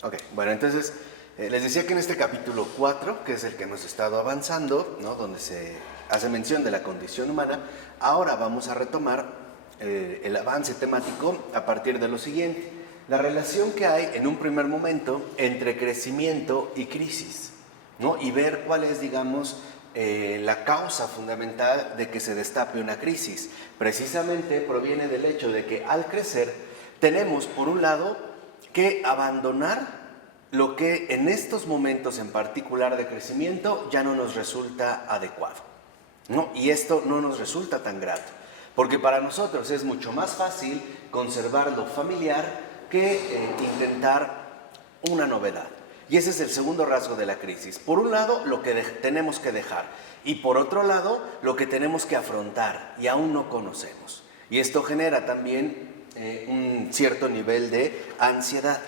Ok, bueno, entonces les decía que en este capítulo 4, que es el que hemos estado avanzando, ¿no? Donde se hace mención de la condición humana, ahora vamos a retomar el avance temático a partir de lo siguiente: la relación que hay en un primer momento entre crecimiento y crisis, ¿no? Y ver cuál es, digamos, la causa fundamental de que se destape una crisis. Precisamente proviene del hecho de que al crecer tenemos, por un lado, que abandonar lo que en estos momentos en particular de crecimiento ya no nos resulta adecuado, ¿no? Y esto no nos resulta tan grato, porque para nosotros es mucho más fácil conservar lo familiar que intentar una novedad. Y ese es el segundo rasgo de la crisis. Por un lado, lo que tenemos que dejar, y por otro lado, lo que tenemos que afrontar y aún no conocemos. Y esto genera también un cierto nivel de ansiedad.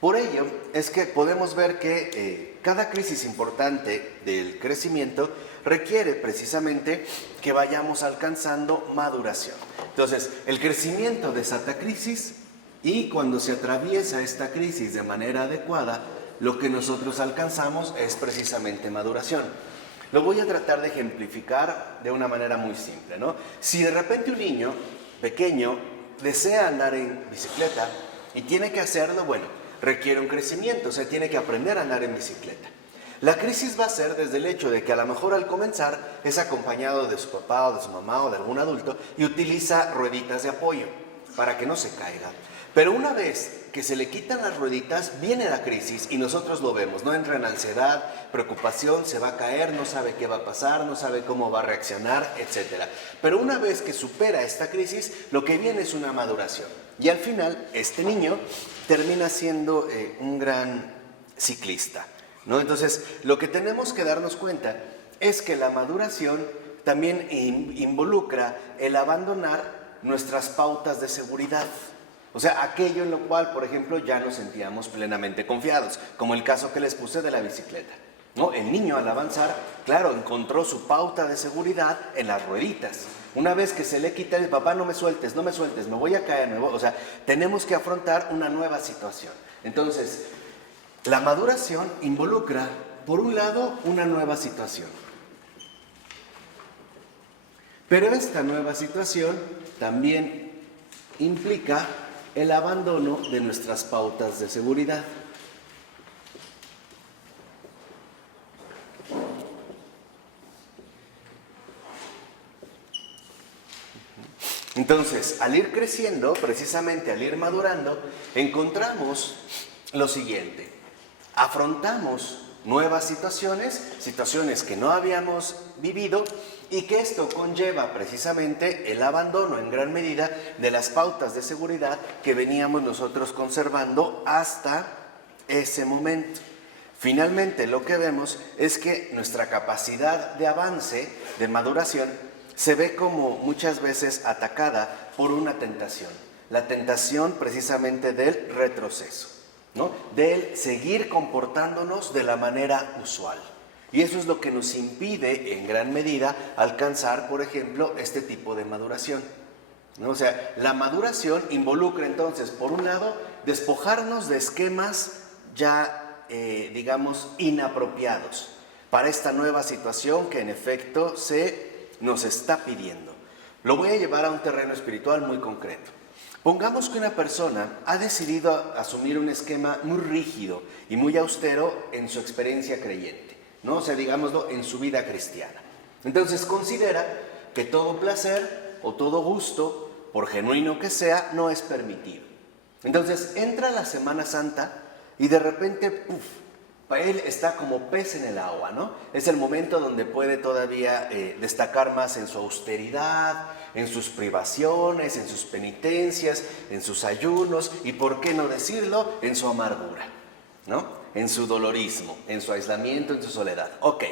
Por ello es que podemos ver que cada crisis importante del crecimiento requiere precisamente que vayamos alcanzando maduración. Entonces, el crecimiento desata crisis, y cuando se atraviesa esta crisis de manera adecuada, lo que nosotros alcanzamos es precisamente maduración. Lo voy a tratar de ejemplificar de una manera muy simple, ¿no? Si de repente un niño pequeño desea andar en bicicleta y tiene que hacerlo, bueno, requiere un crecimiento, o sea, tiene que aprender a andar en bicicleta. La crisis va a ser desde el hecho de que a lo mejor al comenzar es acompañado de su papá o de su mamá o de algún adulto y utiliza rueditas de apoyo para que no se caiga. Pero una vez que se le quitan las rueditas, viene la crisis y nosotros lo vemos, ¿no? Entra en ansiedad, preocupación, se va a caer, no sabe qué va a pasar, no sabe cómo va a reaccionar, etc. Pero una vez que supera esta crisis, lo que viene es una maduración. Y al final, este niño termina siendo un gran ciclista, ¿no? Entonces, lo que tenemos que darnos cuenta es que la maduración también involucra el abandonar nuestras pautas de seguridad. O sea, aquello en lo cual, por ejemplo, ya nos sentíamos plenamente confiados, como el caso que les puse de la bicicleta, ¿no? El niño al avanzar, claro, encontró su pauta de seguridad en las rueditas. Una vez que se le quita, el papá, no me sueltes, no me sueltes, me voy a caer, o sea, tenemos que afrontar una nueva situación. Entonces, la maduración involucra, por un lado, una nueva situación. Pero esta nueva situación también implica el abandono de nuestras pautas de seguridad. Entonces, al ir creciendo, precisamente al ir madurando, encontramos lo siguiente: afrontamos nuevas situaciones que no habíamos vivido, y que esto conlleva precisamente el abandono en gran medida de las pautas de seguridad que veníamos nosotros conservando hasta ese momento. Finalmente, lo que vemos es que nuestra capacidad de avance, de maduración, se ve como muchas veces atacada por una tentación. La tentación precisamente del retroceso, ¿no? Del seguir comportándonos de la manera usual. Y eso es lo que nos impide en gran medida alcanzar, por ejemplo, este tipo de maduración, ¿no? O sea, la maduración involucra entonces, por un lado, despojarnos de esquemas ya, digamos, inapropiados para esta nueva situación que en efecto se nos está pidiendo. Lo voy a llevar a un terreno espiritual muy concreto. Pongamos que una persona ha decidido asumir un esquema muy rígido y muy austero en su experiencia creyente, ¿no? O sea, digámoslo, en su vida cristiana. Entonces considera que todo placer o todo gusto, por genuino que sea, no es permitido. Entonces entra la Semana Santa y de repente, ¡puf!, para él está como pez en el agua, ¿no? Es el momento donde puede todavía destacar más en su austeridad, en sus privaciones, en sus penitencias, en sus ayunos y, por qué no decirlo, en su amargura, ¿no? En su dolorismo, en su aislamiento, en su soledad. Ok,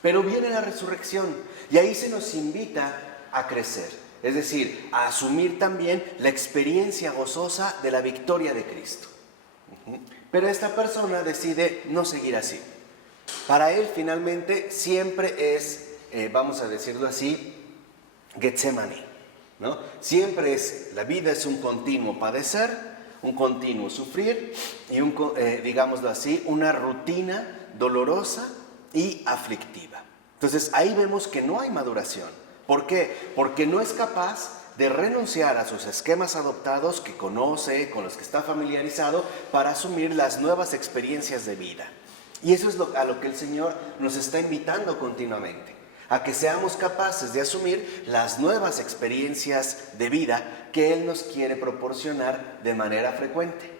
pero viene la resurrección y ahí se nos invita a crecer, es decir, a asumir también la experiencia gozosa de la victoria de Cristo. Pero esta persona decide no seguir así. Para él finalmente siempre es, vamos a decirlo así, Getsemaní, ¿no? Siempre es, la vida es un continuo padecer, un continuo sufrir y digámoslo así, una rutina dolorosa y aflictiva. Entonces ahí vemos que no hay maduración. ¿Por qué? Porque no es capaz de renunciar a sus esquemas adoptados que conoce, con los que está familiarizado, para asumir las nuevas experiencias de vida. Y eso es a lo que el Señor nos está invitando continuamente, a que seamos capaces de asumir las nuevas experiencias de vida que Él nos quiere proporcionar de manera frecuente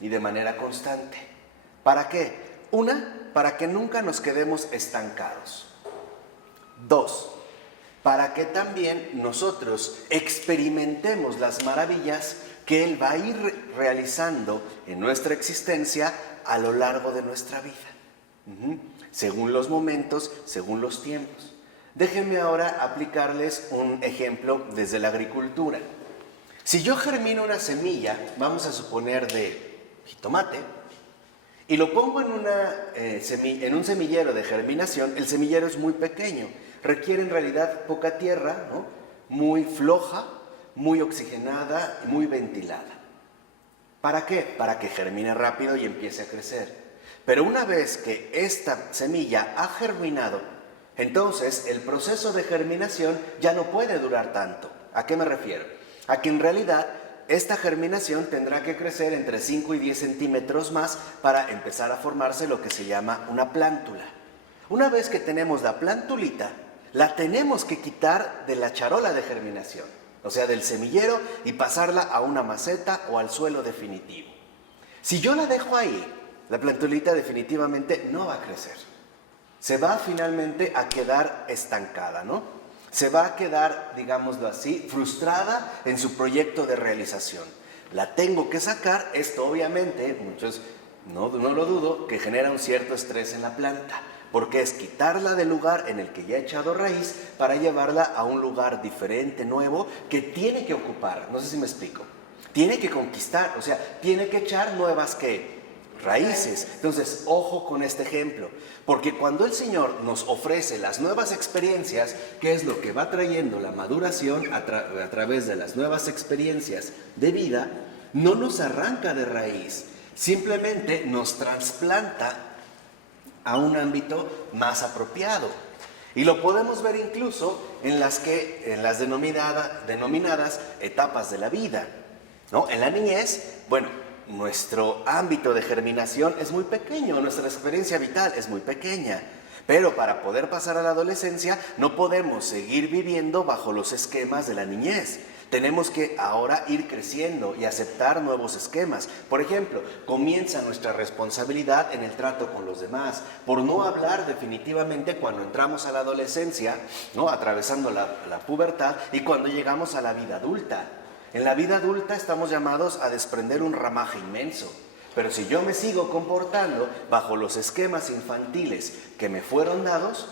y de manera constante. ¿Para qué? Una, para que nunca nos quedemos estancados. Dos, para que también nosotros experimentemos las maravillas que Él va a ir realizando en nuestra existencia a lo largo de nuestra vida, según los momentos, según los tiempos. Déjenme ahora aplicarles un ejemplo desde la agricultura. Si yo germino una semilla, vamos a suponer de jitomate, y lo pongo en un semillero de germinación, el semillero es muy pequeño, requiere en realidad poca tierra, ¿no? Muy floja, muy oxigenada y muy ventilada. ¿Para qué? Para que germine rápido y empiece a crecer. Pero una vez que esta semilla ha germinado, entonces el proceso de germinación ya no puede durar tanto. ¿A qué me refiero? A que en realidad esta germinación tendrá que crecer entre 5 y 10 centímetros más para empezar a formarse lo que se llama una plántula. Una vez que tenemos la plantulita, la tenemos que quitar de la charola de germinación, o sea, del semillero, y pasarla a una maceta o al suelo definitivo. Si yo la dejo ahí, la plantulita definitivamente no va a crecer. Se va finalmente a quedar estancada, ¿no? Se va a quedar, digámoslo así, frustrada en su proyecto de realización. La tengo que sacar. Esto obviamente, muchos, no lo dudo, que genera un cierto estrés en la planta, porque es quitarla del lugar en el que ya ha echado raíz para llevarla a un lugar diferente, nuevo, que tiene que ocupar. No sé si me explico. Tiene que conquistar, o sea, tiene que echar nuevas raíces. Entonces, ojo con este ejemplo, porque cuando el Señor nos ofrece las nuevas experiencias, ¿qué es lo que va trayendo la maduración a través de las nuevas experiencias de vida? No nos arranca de raíz, simplemente nos trasplanta a un ámbito más apropiado. Y lo podemos ver incluso en las denominadas etapas de la vida, ¿no? En la niñez, bueno, nuestro ámbito de germinación es muy pequeño, nuestra experiencia vital es muy pequeña, pero para poder pasar a la adolescencia no podemos seguir viviendo bajo los esquemas de la niñez. Tenemos que ahora ir creciendo y aceptar nuevos esquemas. Por ejemplo, comienza nuestra responsabilidad en el trato con los demás, por no hablar definitivamente cuando entramos a la adolescencia, ¿no? Atravesando la pubertad, y cuando llegamos a la vida adulta. En la vida adulta estamos llamados a desprender un ramaje inmenso, pero si yo me sigo comportando bajo los esquemas infantiles que me fueron dados,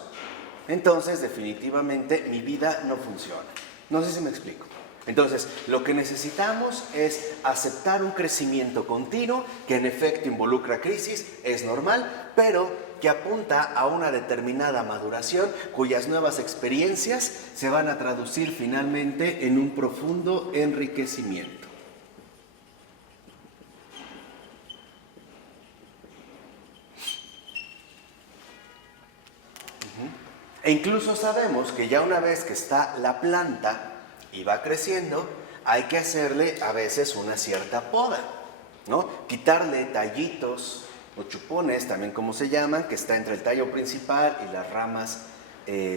entonces definitivamente mi vida no funciona. No sé si me explico. Entonces, lo que necesitamos es aceptar un crecimiento continuo que en efecto involucra crisis, es normal, pero que apunta a una determinada maduración cuyas nuevas experiencias se van a traducir finalmente en un profundo enriquecimiento. E incluso sabemos que ya una vez que está la planta y va creciendo, hay que hacerle a veces una cierta poda, ¿no? Quitarle tallitos o chupones, también como se llaman, que está entre el tallo principal y las ramas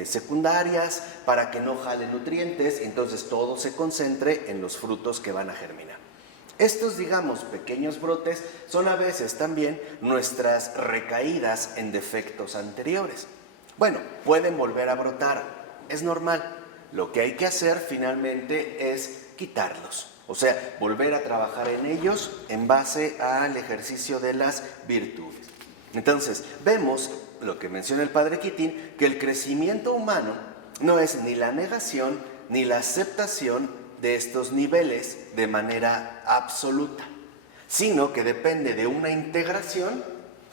secundarias, para que no jale nutrientes, entonces todo se concentre en los frutos que van a germinar. Estos, digamos, pequeños brotes son a veces también nuestras recaídas en defectos anteriores. Bueno, pueden volver a brotar, es normal. Lo que hay que hacer finalmente es quitarlos, o sea, volver a trabajar en ellos en base al ejercicio de las virtudes. Entonces, vemos lo que menciona el Padre Quitín, que el crecimiento humano no es ni la negación ni la aceptación de estos niveles de manera absoluta, sino que depende de una integración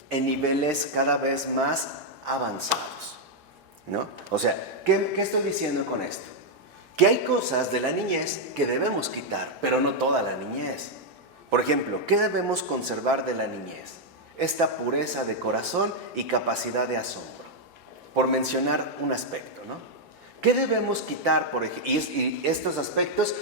en niveles cada vez más avanzados, ¿no? O sea, ¿qué estoy diciendo con esto? Que hay cosas de la niñez que debemos quitar, pero no toda la niñez. Por ejemplo, ¿qué debemos conservar de la niñez? Esta pureza de corazón y capacidad de asombro, por mencionar un aspecto, ¿no? ¿Qué debemos quitar, por ejemplo? Y estos aspectos,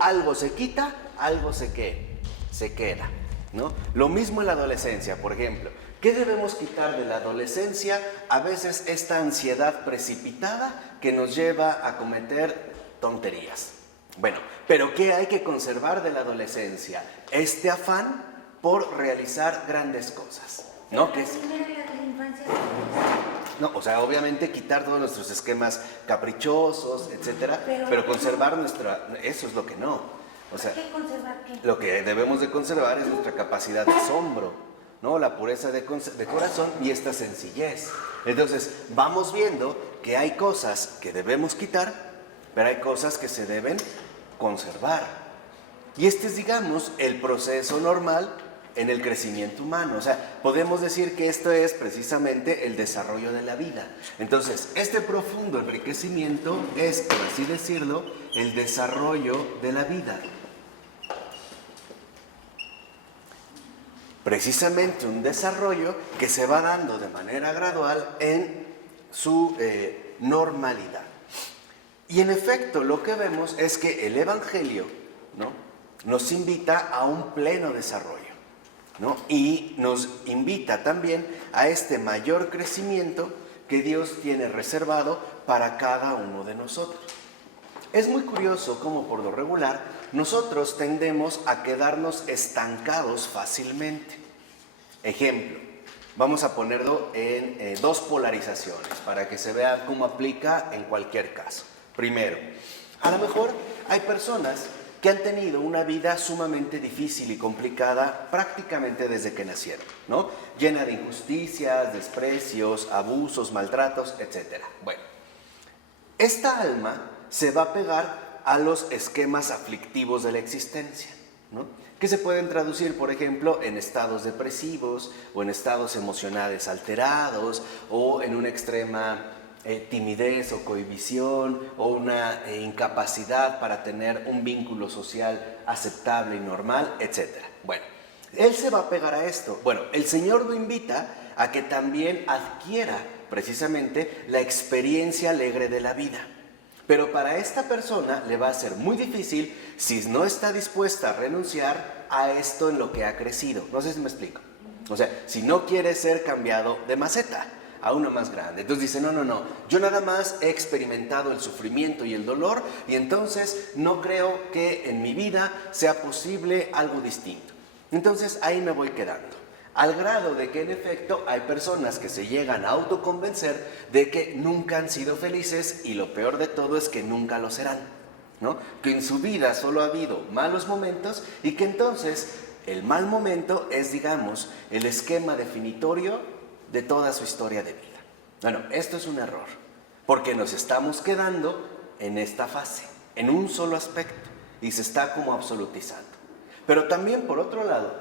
algo se quita, algo se queda, ¿no? Lo mismo en la adolescencia, por ejemplo. ¿Qué debemos quitar de la adolescencia? A veces esta ansiedad precipitada que nos lleva a cometer tonterías. Bueno, pero ¿qué hay que conservar de la adolescencia? Este afán por realizar grandes cosas, ¿no? Que es... No, o sea, obviamente quitar todos nuestros esquemas caprichosos, etcétera, pero conservar eso es lo que no. O sea, ¿qué conservar qué? Lo que debemos de conservar es nuestra capacidad de asombro, ¿no? La pureza de corazón y esta sencillez. Entonces, vamos viendo que hay cosas que debemos quitar, pero hay cosas que se deben conservar. Y este es, digamos, el proceso normal en el crecimiento humano. O sea, podemos decir que esto es precisamente el desarrollo de la vida. Entonces, este profundo enriquecimiento es, por así decirlo, el desarrollo de la vida. Precisamente un desarrollo que se va dando de manera gradual en su normalidad. Y en efecto, lo que vemos es que el Evangelio, ¿no?, nos invita a un pleno desarrollo, ¿no? Y nos invita también a este mayor crecimiento que Dios tiene reservado para cada uno de nosotros. Es muy curioso cómo por lo regular nosotros tendemos a quedarnos estancados fácilmente. Ejemplo, vamos a ponerlo en dos polarizaciones para que se vea cómo aplica en cualquier caso. Primero, a lo mejor hay personas que han tenido una vida sumamente difícil y complicada prácticamente desde que nacieron, ¿no? Llena de injusticias, desprecios, abusos, maltratos, etc. Bueno, esta alma se va a pegar a los esquemas aflictivos de la existencia, ¿no?, que se pueden traducir, por ejemplo, en estados depresivos o en estados emocionales alterados o en una extrema timidez o cohibición o una incapacidad para tener un vínculo social aceptable y normal, etc. Bueno, él se va a pegar a esto. Bueno, el Señor lo invita a que también adquiera precisamente la experiencia alegre de la vida. Pero para esta persona le va a ser muy difícil si no está dispuesta a renunciar a esto en lo que ha crecido. No sé si me explico. O sea, si no quiere ser cambiado de maceta a uno más grande. Entonces dice, no, yo nada más he experimentado el sufrimiento y el dolor y entonces no creo que en mi vida sea posible algo distinto. Entonces ahí me voy quedando. Al grado de que en efecto hay personas que se llegan a autoconvencer de que nunca han sido felices y lo peor de todo es que nunca lo serán, ¿no? Que en su vida solo ha habido malos momentos y que entonces el mal momento es, digamos, el esquema definitorio de toda su historia de vida. Bueno, esto es un error, porque nos estamos quedando en esta fase, en un solo aspecto, y se está como absolutizando. Pero también, por otro lado,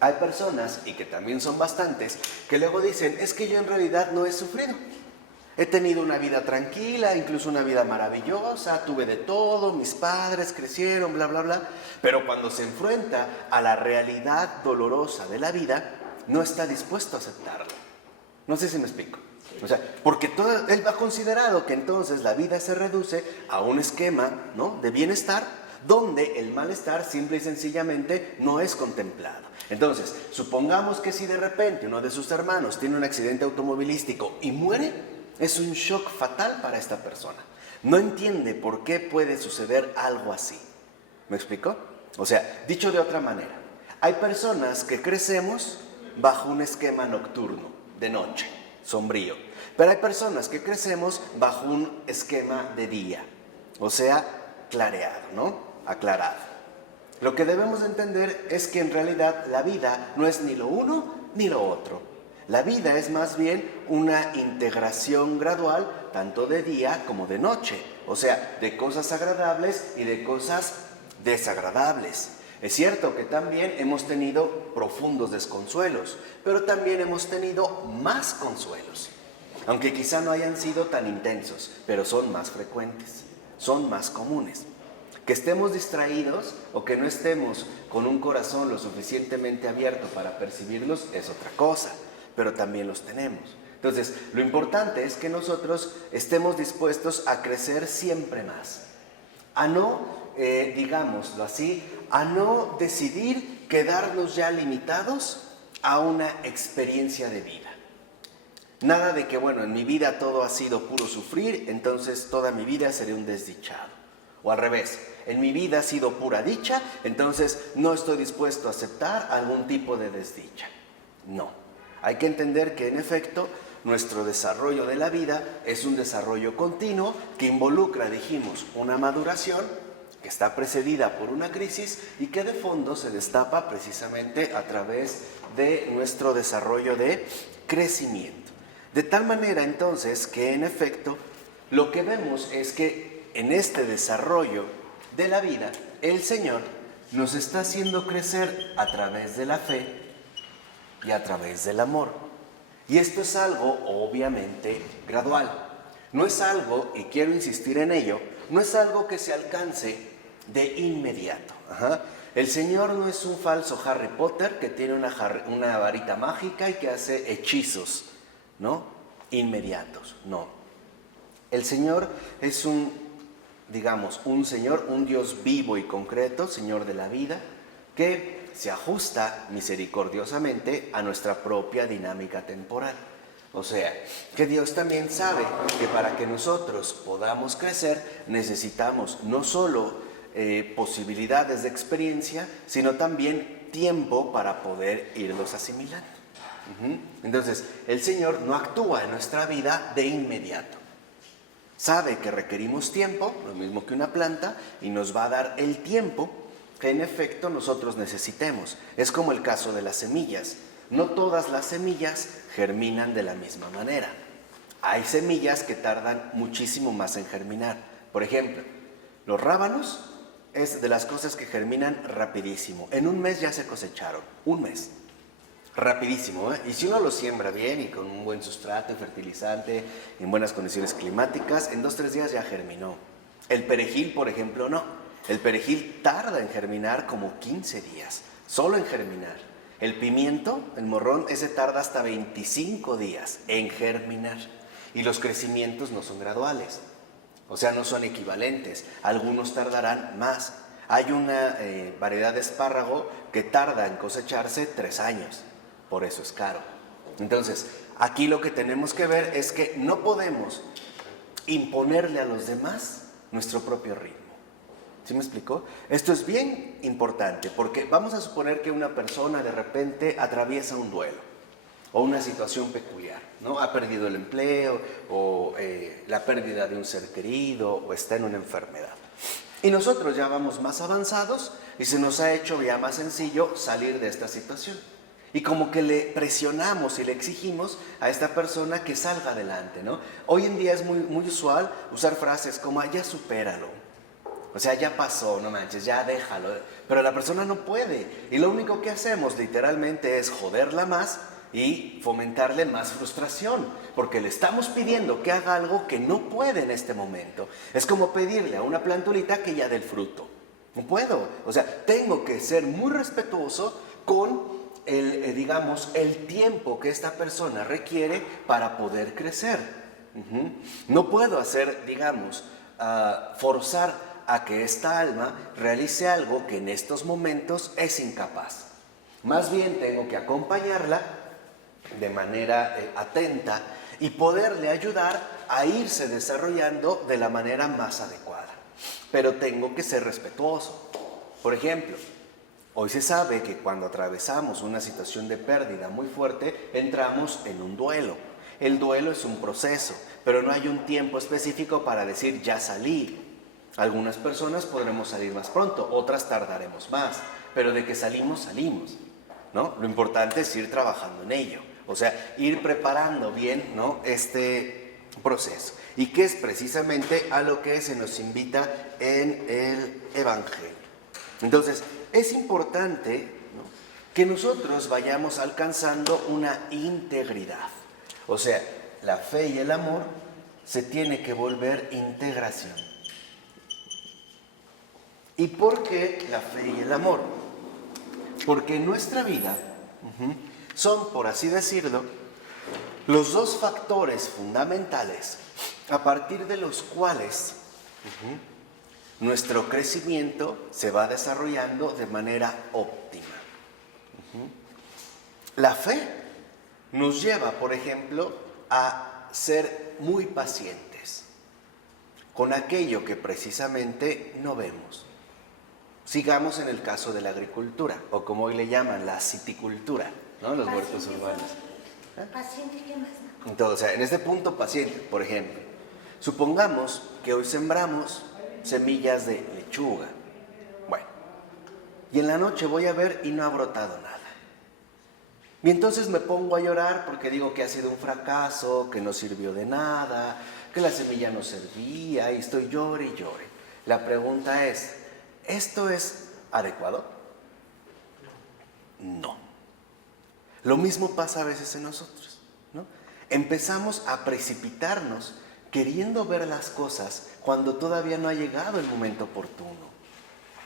hay personas, y que también son bastantes, que luego dicen, es que yo en realidad no he sufrido. He tenido una vida tranquila, incluso una vida maravillosa, tuve de todo, mis padres crecieron, bla, bla, bla. Pero cuando se enfrenta a la realidad dolorosa de la vida, no está dispuesto a aceptarlo. No sé si me explico. O sea, porque él ha considerado que entonces la vida se reduce a un esquema, ¿no?, de bienestar, donde el malestar simple y sencillamente no es contemplado. Entonces, supongamos que si de repente uno de sus hermanos tiene un accidente automovilístico y muere, es un shock fatal para esta persona. No entiende por qué puede suceder algo así. ¿Me explico? O sea, dicho de otra manera, hay personas que crecemos bajo un esquema nocturno, de noche, sombrío. Pero hay personas que crecemos bajo un esquema de día, o sea, clareado, ¿no?, aclarado. Lo que debemos entender es que en realidad la vida no es ni lo uno ni lo otro. La vida es más bien una integración gradual, tanto de día como de noche, o sea, de cosas agradables y de cosas desagradables. Es cierto que también hemos tenido profundos desconsuelos, pero también hemos tenido más consuelos, aunque quizá no hayan sido tan intensos, pero son más frecuentes, son más comunes. Que estemos distraídos o que no estemos con un corazón lo suficientemente abierto para percibirlos es otra cosa, pero también los tenemos. Entonces, lo importante es que nosotros estemos dispuestos a crecer siempre más, a no, digámoslo así, a no decidir quedarnos ya limitados a una experiencia de vida. Nada de que, bueno, en mi vida todo ha sido puro sufrir, entonces toda mi vida seré un desdichado. O al revés, en mi vida ha sido pura dicha, entonces no estoy dispuesto a aceptar algún tipo de desdicha. No, hay que entender que en efecto nuestro desarrollo de la vida es un desarrollo continuo que involucra, dijimos, una maduración que está precedida por una crisis y que de fondo se destapa precisamente a través de nuestro desarrollo de crecimiento. De tal manera entonces que en efecto lo que vemos es que en este desarrollo de la vida el Señor nos está haciendo crecer a través de la fe y a través del amor. Y esto es algo obviamente gradual. No es algo, y quiero insistir en ello, no es algo que se alcance de inmediato. El Señor no es un falso Harry Potter que tiene una varita mágica y que hace hechizos, ¿no? Inmediatos, no. El Señor es un Señor, un Dios vivo y concreto, Señor de la vida, que se ajusta misericordiosamente a nuestra propia dinámica temporal. O sea, que Dios también sabe que para que nosotros podamos crecer necesitamos no solo posibilidades de experiencia, sino también tiempo para poder irlos asimilando. Entonces, el Señor no actúa en nuestra vida de inmediato. Sabe que requerimos tiempo, lo mismo que una planta, y nos va a dar el tiempo que en efecto nosotros necesitemos. Es como el caso de las semillas. No todas las semillas germinan de la misma manera. Hay semillas que tardan muchísimo más en germinar. Por ejemplo, los rábanos es de las cosas que germinan rapidísimo. En un mes ya se cosecharon, un mes. Rapidísimo, ¿eh? Y si uno lo siembra bien y con un buen sustrato y fertilizante, en buenas condiciones climáticas, en 2-3 días ya germinó. El perejil, por ejemplo, no. El perejil tarda en germinar como 15 días, solo en germinar. El pimiento, el morrón, ese tarda hasta 25 días en germinar. Y los crecimientos no son graduales, o sea, no son equivalentes. Algunos tardarán más. Hay una variedad de espárrago que tarda en cosecharse 3 años. Por eso es caro. Entonces, aquí lo que tenemos que ver es que no podemos imponerle a los demás nuestro propio ritmo. ¿Sí me explicó? Esto es bien importante porque vamos a suponer que una persona de repente atraviesa un duelo o una situación peculiar, ¿no? Ha perdido el empleo o la pérdida de un ser querido o está en una enfermedad. Y nosotros ya vamos más avanzados y se nos ha hecho ya más sencillo salir de esta situación. Y como que le presionamos y le exigimos a esta persona que salga adelante, ¿no? Hoy en día es muy usual usar frases como, ya supéralo. O sea, ya pasó, no manches, ya déjalo. Pero la persona no puede. Y lo único que hacemos literalmente es joderla más y fomentarle más frustración. Porque le estamos pidiendo que haga algo que no puede en este momento. Es como pedirle a una plantulita que ya dé el fruto. No puedo. O sea, tengo que ser muy respetuoso con el tiempo que esta persona requiere para poder crecer. No puedo hacer, forzar a que esta alma realice algo que en estos momentos es incapaz. Más bien tengo que acompañarla de manera atenta y poderle ayudar a irse desarrollando de la manera más adecuada. Pero tengo que ser respetuoso. Por ejemplo, hoy se sabe que cuando atravesamos una situación de pérdida muy fuerte, entramos en un duelo. El duelo es un proceso, pero no hay un tiempo específico para decir ya salí. Algunas personas podremos salir más pronto, otras tardaremos más, pero de que salimos, salimos, ¿no? Lo importante es ir trabajando en ello, o sea, ir preparando bien, ¿no?, este proceso. Y que es precisamente a lo que se nos invita en el Evangelio. Entonces, es importante, ¿no?, que nosotros vayamos alcanzando una integridad. O sea, la fe y el amor se tiene que volver integración. ¿Y por qué la fe y el amor? Porque en nuestra vida son, por así decirlo, los dos factores fundamentales a partir de los cuales nuestro crecimiento se va desarrollando de manera óptima. La fe nos lleva, por ejemplo, a ser muy pacientes con aquello que precisamente no vemos. Sigamos en el caso de la agricultura, o como hoy le llaman, la siticultura, ¿no? Los huertos urbanos. Paciente, ¿qué más? Entonces, en este punto paciente, por ejemplo, supongamos que hoy sembramos semillas de lechuga. Bueno, y en la noche voy a ver y no ha brotado nada. Y entonces me pongo a llorar porque digo que ha sido un fracaso, que no sirvió de nada, que la semilla no servía y estoy llore y llore. La pregunta es, ¿esto es adecuado? No. Lo mismo pasa a veces en nosotros, ¿no? Empezamos a precipitarnos queriendo ver las cosas cuando todavía no ha llegado el momento oportuno.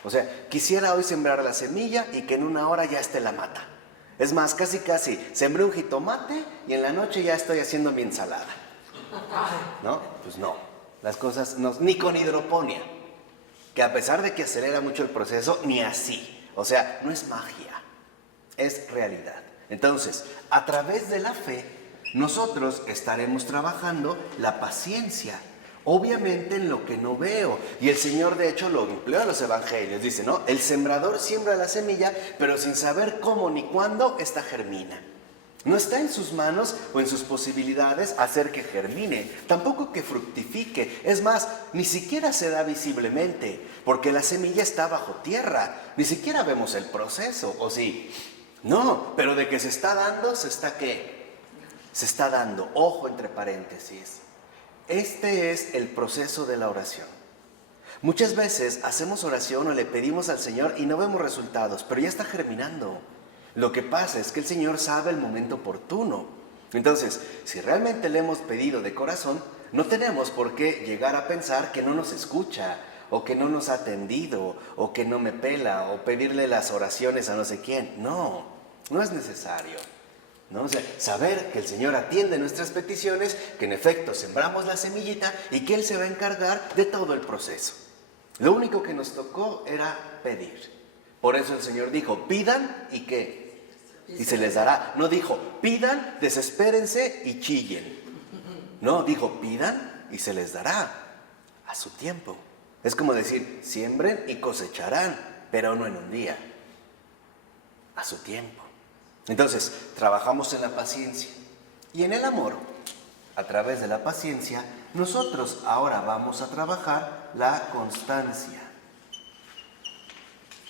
O sea, quisiera hoy sembrar la semilla y que en una hora ya esté la mata. Es más, casi sembré un jitomate y en la noche ya estoy haciendo mi ensalada. ¿No? Pues no. Las cosas no, ni con hidroponía, que a pesar de que acelera mucho el proceso, ni así. O sea, no es magia, es realidad. Entonces, a través de la fe, nosotros estaremos trabajando la paciencia, obviamente en lo que no veo. Y el Señor de hecho lo empleó en los evangelios. Dice, ¿no? El sembrador siembra la semilla, pero sin saber cómo ni cuándo esta germina. No está en sus manos o en sus posibilidades hacer que germine, tampoco que fructifique. Es más, ni siquiera se da visiblemente, porque la semilla está bajo tierra. Ni siquiera vemos el proceso, ¿o sí? No, pero de que se está dando, ¿se está qué? Se está dando, ojo entre paréntesis. Este es el proceso de la oración. Muchas veces hacemos oración o le pedimos al Señor y no vemos resultados, pero ya está germinando. Lo que pasa es que el Señor sabe el momento oportuno. Entonces, si realmente le hemos pedido de corazón, no tenemos por qué llegar a pensar que no nos escucha, o que no nos ha atendido, o que no me pela, o pedirle las oraciones a no sé quién. No, no es necesario. ¿No? O sea, saber que el Señor atiende nuestras peticiones, que en efecto sembramos la semillita y que Él se va a encargar de todo el proceso. Lo único que nos tocó era pedir. Por eso el Señor dijo, pidan y ¿qué? Y se les dará. No dijo, pidan, desespérense y chillen. No, dijo, pidan y se les dará a su tiempo. Es como decir, siembren y cosecharán, pero no en un día, a su tiempo. Entonces, trabajamos en la paciencia y en el amor. A través de la paciencia, nosotros ahora vamos a trabajar la constancia,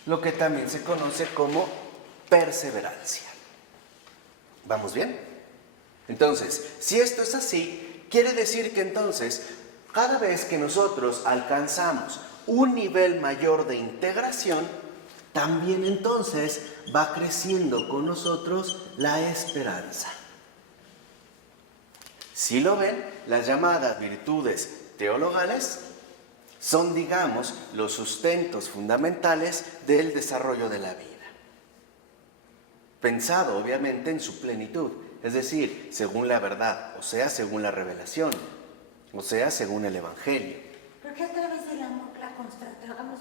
lo que también se conoce como perseverancia. ¿Vamos bien? Entonces, si esto es así, quiere decir que entonces, cada vez que nosotros alcanzamos un nivel mayor de integración, también entonces va creciendo con nosotros la esperanza. Si lo ven, las llamadas virtudes teologales son, digamos, los sustentos fundamentales del desarrollo de la vida. Pensado, obviamente, en su plenitud, es decir, según la verdad, o sea, según la revelación, o sea, según el Evangelio. Porque a través del amor, trabajamos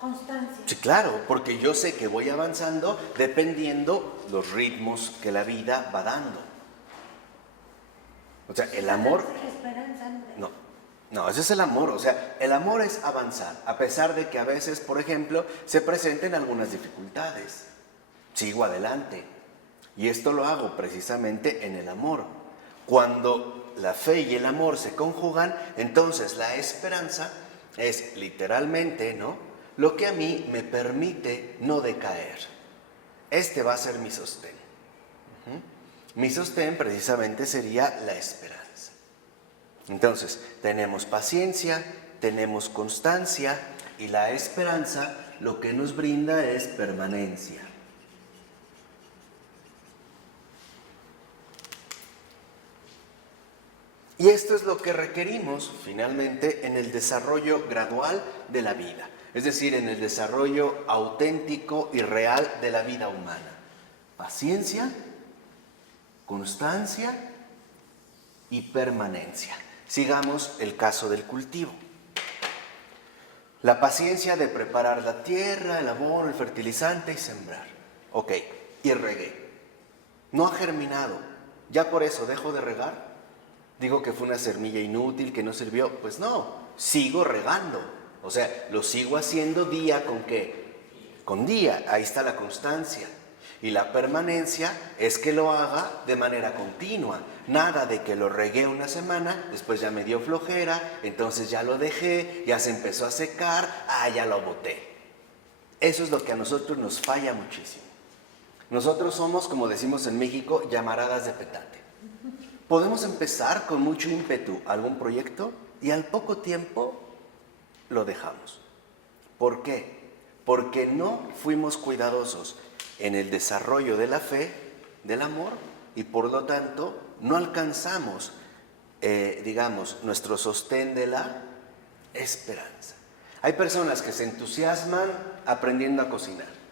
constancia. Sí, claro, porque yo sé que voy avanzando dependiendo los ritmos que la vida va dando. O sea, el amor... No, ese es el amor. O sea, el amor es avanzar, a pesar de que a veces, por ejemplo, se presenten algunas dificultades. Sigo adelante. Y esto lo hago precisamente en el amor. Cuando la fe y el amor se conjugan, entonces la esperanza es literalmente, ¿no?, lo que a mí me permite no decaer. Este va a ser mi sostén. Mi sostén precisamente sería la esperanza. Entonces, tenemos paciencia, tenemos constancia y la esperanza lo que nos brinda es permanencia. Y esto es lo que requerimos finalmente en el desarrollo gradual de la vida, es decir, en el desarrollo auténtico y real de la vida humana. Paciencia, constancia y permanencia. Sigamos el caso del cultivo. La paciencia de preparar la tierra, el abono, el fertilizante y sembrar. Ok, y regué. No ha germinado. ¿Ya por eso dejo de regar? Digo que fue una semilla inútil, que no sirvió. Pues no, sigo regando. O sea, lo sigo haciendo día con qué? Con día. Ahí está la constancia. Y la permanencia es que lo haga de manera continua. Nada de que lo regué una semana, después ya me dio flojera, entonces ya lo dejé, ya se empezó a secar, ya lo boté. Eso es lo que a nosotros nos falla muchísimo. Nosotros somos, como decimos en México, llamaradas de petate. Podemos empezar con mucho ímpetu algún proyecto y al poco tiempo lo dejamos. ¿Por qué? Porque no fuimos cuidadosos en el desarrollo de la fe, del amor, y por lo tanto no alcanzamos, nuestro sostén de la esperanza. Hay personas que se entusiasman aprendiendo a cocinar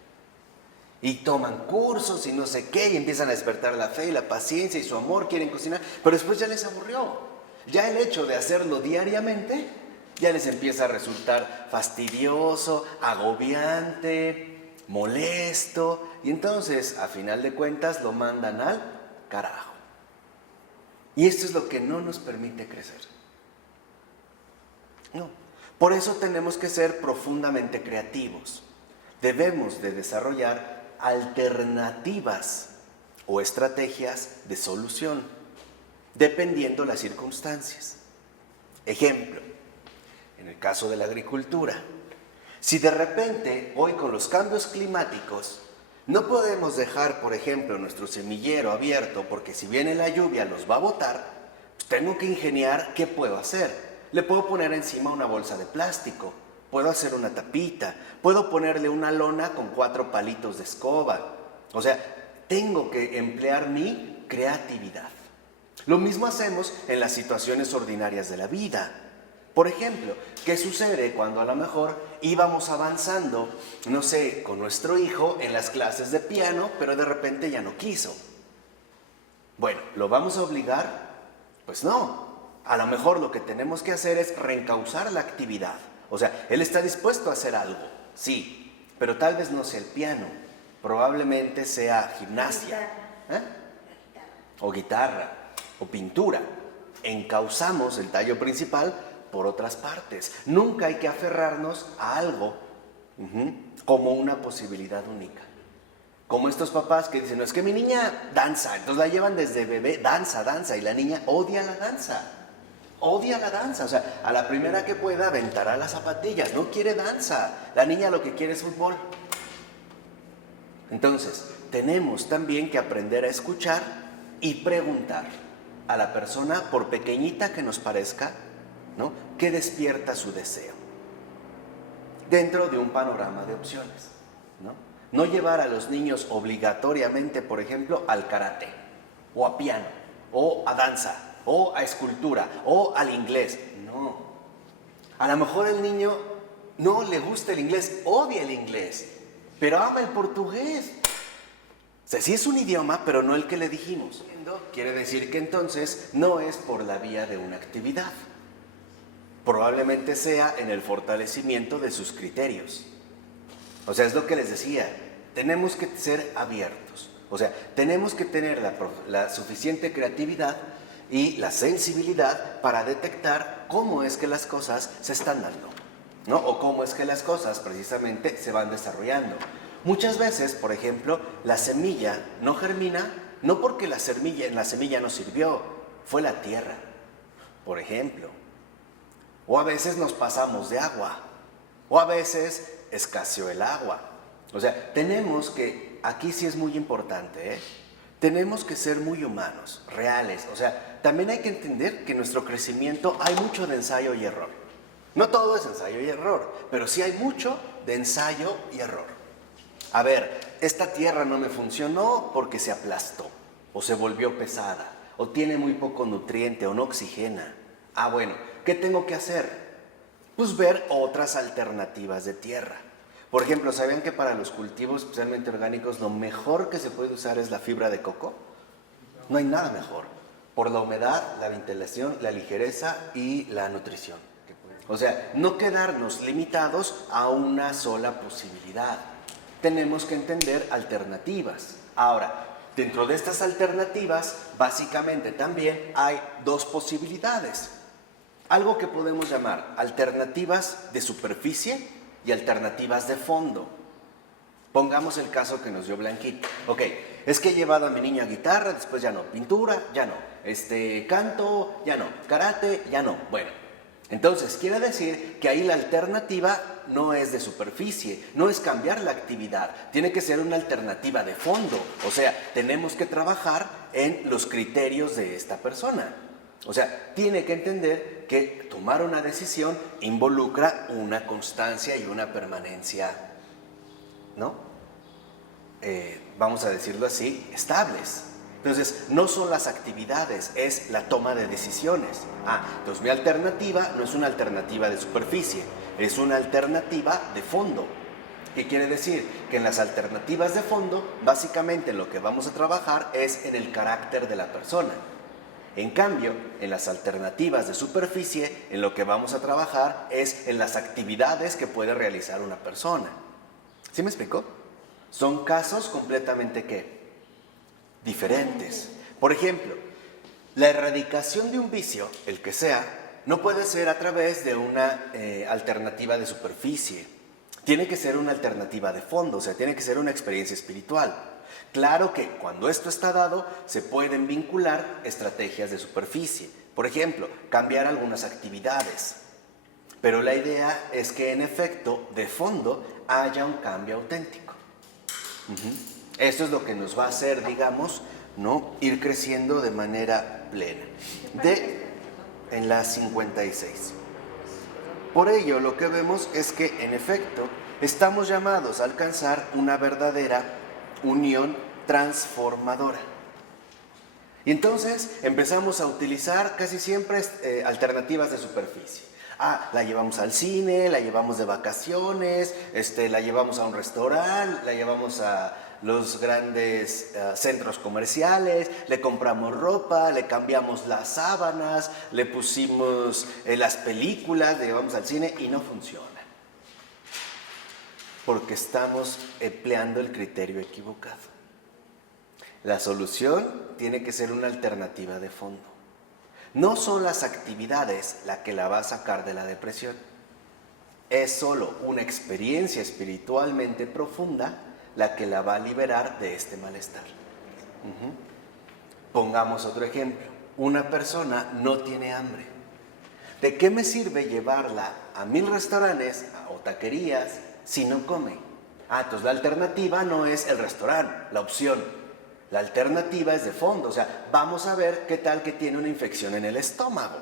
y toman cursos y no sé qué, y empiezan a despertar la fe y la paciencia y su amor, quieren cocinar, pero después ya les aburrió. Ya el hecho de hacerlo diariamente ya les empieza a resultar fastidioso, agobiante, molesto, y entonces a final de cuentas lo mandan al carajo. Y esto es lo que no nos permite crecer. No. Por eso tenemos que ser profundamente creativos. Debemos de desarrollar alternativas o estrategias de solución, dependiendo las circunstancias. Ejemplo, en el caso de la agricultura, si de repente hoy con los cambios climáticos no podemos dejar, por ejemplo, nuestro semillero abierto porque si viene la lluvia los va a botar, pues tengo que ingeniar qué puedo hacer. Le puedo poner encima una bolsa de plástico, puedo hacer una tapita, puedo ponerle una lona con 4 palitos de escoba. O sea, tengo que emplear mi creatividad. Lo mismo hacemos en las situaciones ordinarias de la vida. Por ejemplo, ¿qué sucede cuando a lo mejor íbamos avanzando, no sé, con nuestro hijo en las clases de piano, pero de repente ya no quiso? Bueno, ¿lo vamos a obligar? Pues no. A lo mejor lo que tenemos que hacer es reencauzar la actividad. O sea, él está dispuesto a hacer algo, sí, pero tal vez no sea el piano, probablemente sea gimnasia, o guitarra, o pintura. Encauzamos el tallo principal por otras partes. Nunca hay que aferrarnos a algo como una posibilidad única. Como estos papás que dicen, no, es que mi niña danza, entonces la llevan desde bebé, danza, y la niña odia la danza. Odia la danza, o sea, a la primera que pueda aventará las zapatillas, no quiere danza, la niña lo que quiere es fútbol. Entonces, tenemos también que aprender a escuchar y preguntar a la persona, por pequeñita que nos parezca, ¿no?, ¿qué despierta su deseo? Dentro de un panorama de opciones, ¿no? No llevar a los niños obligatoriamente, por ejemplo, al karate, o a piano, o a danza, o a escultura, o al inglés. No. A lo mejor el niño no le gusta el inglés, odia el inglés, pero ama el portugués. O sea, sí es un idioma, pero no el que le dijimos. Quiere decir que entonces no es por la vía de una actividad. Probablemente sea en el fortalecimiento de sus criterios. O sea, es lo que les decía, tenemos que ser abiertos. O sea, tenemos que tener la suficiente creatividad y la sensibilidad para detectar cómo es que las cosas se están dando, ¿no? O cómo es que las cosas precisamente se van desarrollando. Muchas veces, por ejemplo, la semilla no germina, no porque la semilla no sirvió, fue la tierra, por ejemplo. O a veces nos pasamos de agua, o a veces escaseó el agua. O sea, tenemos que, aquí sí es muy importante, tenemos que ser muy humanos, reales. O sea, también hay que entender que en nuestro crecimiento hay mucho de ensayo y error. No todo es ensayo y error, pero sí hay mucho de ensayo y error. A ver, esta tierra no me funcionó porque se aplastó, o se volvió pesada, o tiene muy poco nutriente o no oxigena. Ah, bueno, ¿qué tengo que hacer? Pues ver otras alternativas de tierra. Por ejemplo, ¿sabían que para los cultivos, especialmente orgánicos, lo mejor que se puede usar es la fibra de coco? No hay nada mejor. Por la humedad, la ventilación, la ligereza y la nutrición. O sea, no quedarnos limitados a una sola posibilidad. Tenemos que entender alternativas. Ahora, dentro de estas alternativas, básicamente también hay dos posibilidades. Algo que podemos llamar alternativas de superficie y alternativas de fondo. Pongamos el caso que nos dio Blanquita. Ok, es que he llevado a mi niña a guitarra, después ya no. Pintura, ya no. Canto, ya no. Karate, ya no. Bueno, entonces quiere decir que ahí la alternativa no es de superficie, no es cambiar la actividad, tiene que ser una alternativa de fondo. O sea, tenemos que trabajar en los criterios de esta persona. O sea, tiene que entender que tomar una decisión involucra una constancia y una permanencia, ¿no? Vamos a decirlo así, estables. Entonces, no son las actividades, es la toma de decisiones. Entonces mi alternativa no es una alternativa de superficie, es una alternativa de fondo. ¿Qué quiere decir? Que en las alternativas de fondo, básicamente lo que vamos a trabajar es en el carácter de la persona. En cambio, en las alternativas de superficie, en lo que vamos a trabajar es en las actividades que puede realizar una persona. ¿Sí me explico? Son casos completamente ¿qué? Diferentes. Por ejemplo, la erradicación de un vicio, el que sea, no puede ser a través de una alternativa de superficie. Tiene que ser una alternativa de fondo, o sea, tiene que ser una experiencia espiritual. Claro que cuando esto está dado, se pueden vincular estrategias de superficie. Por ejemplo, cambiar algunas actividades. Pero la idea es que en efecto, de fondo, haya un cambio auténtico. Esto es lo que nos va a hacer, digamos, ¿no? Ir creciendo de manera plena. En la 56. Por ello, lo que vemos es que, en efecto, estamos llamados a alcanzar una verdadera unión transformadora. Y entonces empezamos a utilizar casi siempre alternativas de superficie. La llevamos al cine, la llevamos de vacaciones, la llevamos a un restaurante, la llevamos a los grandes centros comerciales, le compramos ropa, le cambiamos las sábanas, le pusimos las películas, le llevamos al cine y no funciona. Porque estamos empleando el criterio equivocado. La solución tiene que ser una alternativa de fondo. No son las actividades la que la va a sacar de la depresión. Es solo una experiencia espiritualmente profunda la que la va a liberar de este malestar. Pongamos otro ejemplo. Una persona no tiene hambre. ¿De qué me sirve llevarla a 1000 restaurantes o taquerías si no come? Entonces la alternativa no es el restaurante, la opción. La alternativa es de fondo, o sea, vamos a ver qué tal que tiene una infección en el estómago.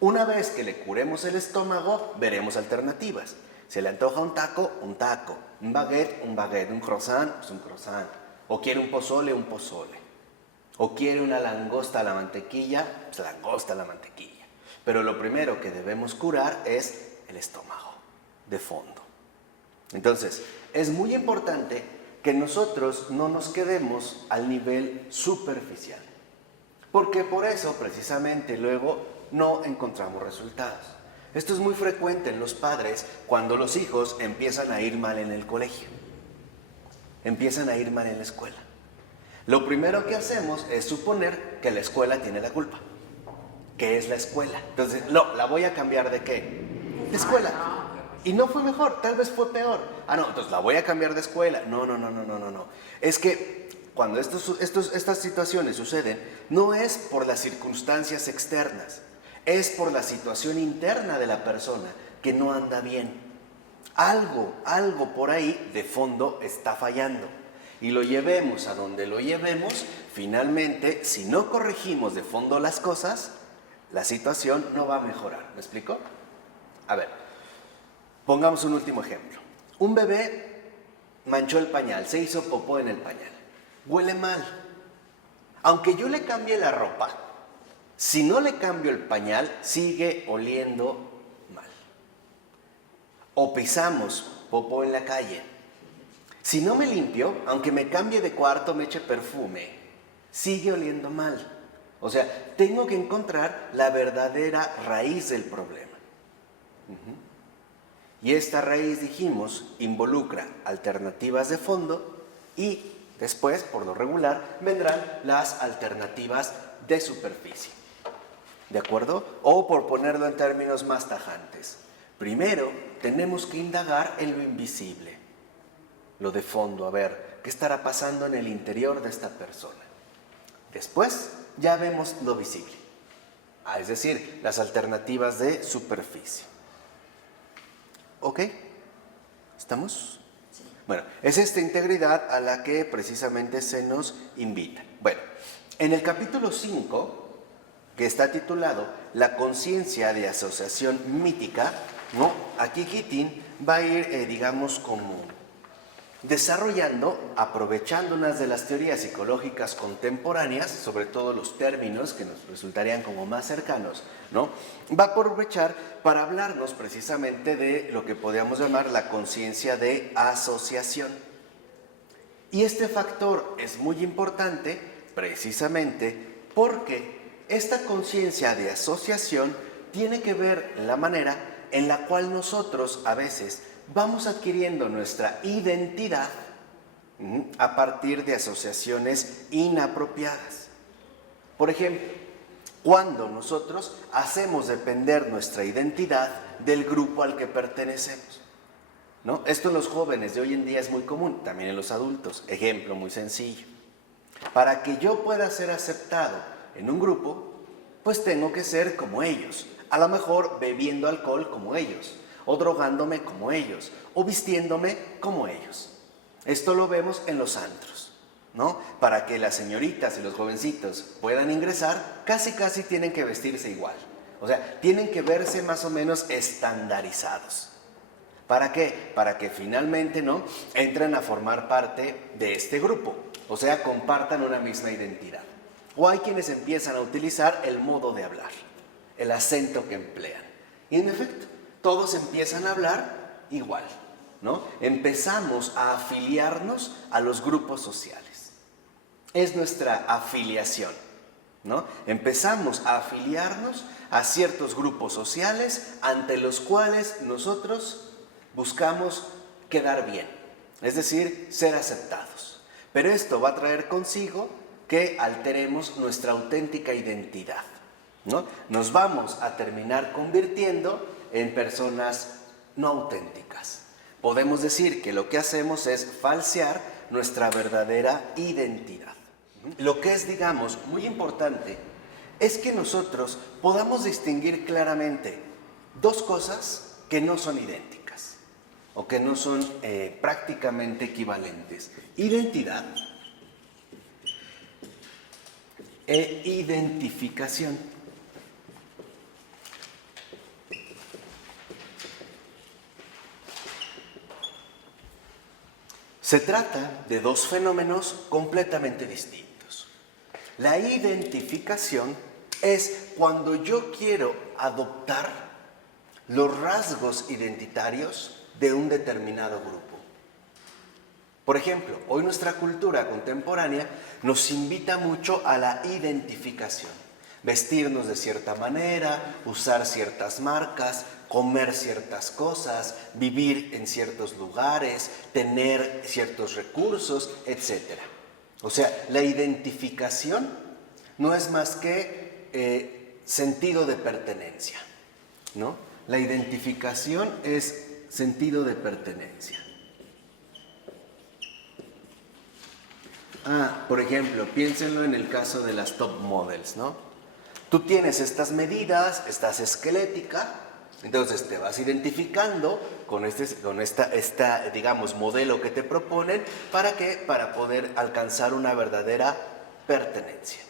Una vez que le curemos el estómago, veremos alternativas. Se le antoja un taco, un baguette, un croissant, pues un croissant. O quiere un pozole. O quiere una langosta a la mantequilla, pues langosta a la mantequilla. Pero lo primero que debemos curar es el estómago, de fondo. Entonces, es muy importante que nosotros no nos quedemos al nivel superficial. Porque por eso, precisamente, luego no encontramos resultados. Esto es muy frecuente en los padres cuando los hijos empiezan a ir mal en el colegio. Empiezan a ir mal en la escuela. Lo primero que hacemos es suponer que la escuela tiene la culpa. ¿Qué es la escuela? Entonces, no, ¿la voy a cambiar de qué? De escuela. Y no fue mejor, tal vez fue peor. Entonces la voy a cambiar de escuela. No. Es que cuando estas situaciones suceden, no es por las circunstancias externas, es por la situación interna de la persona que no anda bien. Algo por ahí de fondo está fallando. Y lo llevemos a donde lo llevemos, finalmente, si no corregimos de fondo las cosas, la situación no va a mejorar. ¿Me explico? A ver, pongamos un último ejemplo. Un bebé manchó el pañal, se hizo popó en el pañal. Huele mal. Aunque yo le cambie la ropa, si no le cambio el pañal, sigue oliendo mal. O pisamos popó en la calle. Si no me limpio, aunque me cambie de cuarto, me eche perfume, sigue oliendo mal. O sea, tengo que encontrar la verdadera raíz del problema. Y esta raíz, dijimos, involucra alternativas de fondo y después, por lo regular, vendrán las alternativas de superficie. ¿De acuerdo? O por ponerlo en términos más tajantes, primero tenemos que indagar en lo invisible, lo de fondo, a ver, ¿qué estará pasando en el interior de esta persona? Después ya vemos lo visible, es decir, las alternativas de superficie. ¿Ok? ¿Estamos? Sí. Bueno, es esta integridad a la que precisamente se nos invita. Bueno, en el capítulo 5, que está titulado La conciencia de asociación mítica, ¿no? Aquí Gittin va a ir, digamos, como desarrollando, aprovechando unas de las teorías psicológicas contemporáneas, sobre todo los términos que nos resultarían como más cercanos, ¿no? Va a aprovechar para hablarnos precisamente de lo que podríamos llamar la conciencia de asociación. Y este factor es muy importante precisamente porque esta conciencia de asociación tiene que ver la manera en la cual nosotros a veces vamos adquiriendo nuestra identidad a partir de asociaciones inapropiadas. Por ejemplo, cuando nosotros hacemos depender nuestra identidad del grupo al que pertenecemos, ¿no? Esto en los jóvenes de hoy en día es muy común, también en los adultos. Ejemplo muy sencillo. Para que yo pueda ser aceptado en un grupo, pues tengo que ser como ellos. A lo mejor bebiendo alcohol como ellos, o drogándome como ellos, o vistiéndome como ellos. Esto lo vemos en los antros, ¿no? Para que las señoritas y los jovencitos puedan ingresar, casi tienen que vestirse igual. O sea, tienen que verse más o menos estandarizados. ¿Para qué? Para que finalmente, ¿no?, entren a formar parte de este grupo. O sea, compartan una misma identidad. O hay quienes empiezan a utilizar el modo de hablar, el acento que emplean. Y en efecto, todos empiezan a hablar igual, ¿no? Empezamos a afiliarnos a los grupos sociales. Es nuestra afiliación, ¿no? Empezamos a afiliarnos a ciertos grupos sociales ante los cuales nosotros buscamos quedar bien, es decir, ser aceptados. Pero esto va a traer consigo que alteremos nuestra auténtica identidad, ¿no? Nos vamos a terminar convirtiendo en personas no auténticas. Podemos decir que lo que hacemos es falsear nuestra verdadera identidad. Lo que es, digamos, muy importante es que nosotros podamos distinguir claramente dos cosas que no son idénticas o que no son prácticamente equivalentes: identidad e identificación. Se trata de dos fenómenos completamente distintos. La identificación es cuando yo quiero adoptar los rasgos identitarios de un determinado grupo. Por ejemplo, hoy nuestra cultura contemporánea nos invita mucho a la identificación. Vestirnos de cierta manera, usar ciertas marcas, comer ciertas cosas, vivir en ciertos lugares, tener ciertos recursos, etc. O sea, la identificación no es más que sentido de pertenencia, ¿no? La identificación es sentido de pertenencia. Por ejemplo, piénsenlo en el caso de las top models, ¿no? Tú tienes estas medidas, estás esquelética, entonces te vas identificando con esta, digamos, modelo que te proponen. ¿Para qué? Para poder alcanzar una verdadera pertenencia.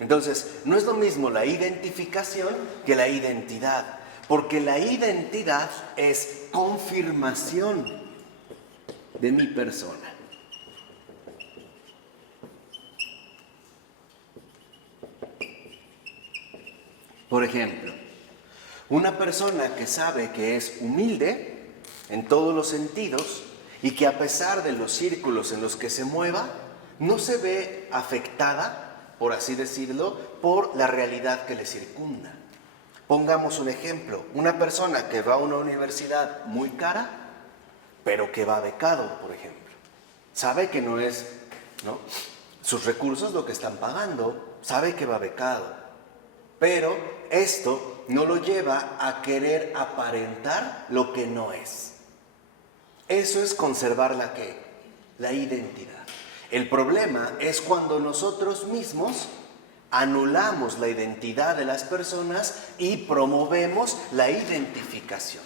Entonces, no es lo mismo la identificación que la identidad, porque la identidad es confirmación de mi persona. Por ejemplo, una persona que sabe que es humilde en todos los sentidos y que a pesar de los círculos en los que se mueva, no se ve afectada, por así decirlo, por la realidad que le circunda. Pongamos un ejemplo, una persona que va a una universidad muy cara, pero que va becado, por ejemplo. Sabe que no es, ¿no?, sus recursos lo que están pagando, sabe que va becado, pero esto no lo lleva a querer aparentar lo que no es. Eso es conservar la ¿qué? La identidad. El problema es cuando nosotros mismos anulamos la identidad de las personas y promovemos la identificación.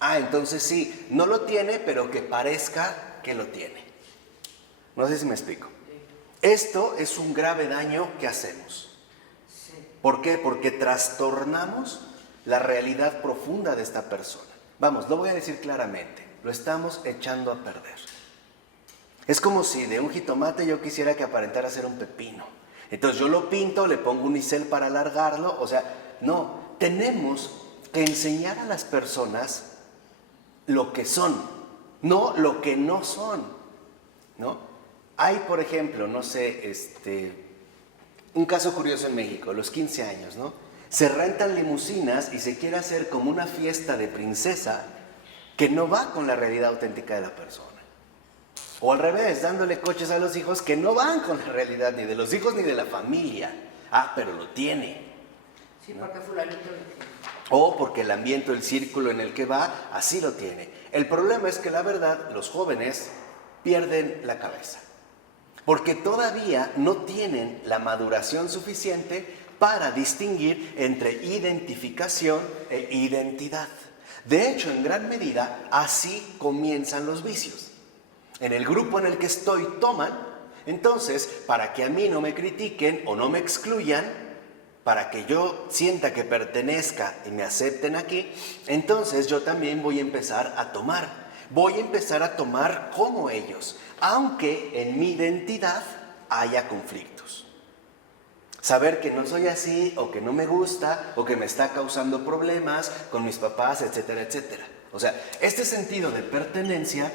Entonces sí, no lo tiene, pero que parezca que lo tiene. No sé si me explico. Esto es un grave daño que hacemos. ¿Por qué? Porque trastornamos la realidad profunda de esta persona. Vamos, lo voy a decir claramente, lo estamos echando a perder. Es como si de un jitomate yo quisiera que aparentara ser un pepino. Entonces yo lo pinto, le pongo un unicel para alargarlo, o sea, no, tenemos que enseñar a las personas lo que son, no lo que no son, ¿no? Hay, por ejemplo, no sé, un caso curioso en México, los 15 años, ¿no? Se rentan limusinas y se quiere hacer como una fiesta de princesa que no va con la realidad auténtica de la persona. O al revés, dándole coches a los hijos que no van con la realidad ni de los hijos ni de la familia. Pero lo tiene. Sí, porque fulanito lo tiene. O porque el ambiente, el círculo en el que va, así lo tiene. El problema es que la verdad, los jóvenes pierden la cabeza. Porque todavía no tienen la maduración suficiente para distinguir entre identificación e identidad. De hecho, en gran medida, así comienzan los vicios. En el grupo en el que estoy toman, entonces, para que a mí no me critiquen o no me excluyan, para que yo sienta que pertenezca y me acepten aquí, entonces yo también voy a empezar a tomar. Voy a empezar a tomar como ellos, aunque en mi identidad haya conflictos. Saber que no soy así, o que no me gusta, o que me está causando problemas con mis papás, etcétera, etcétera. O sea, este sentido de pertenencia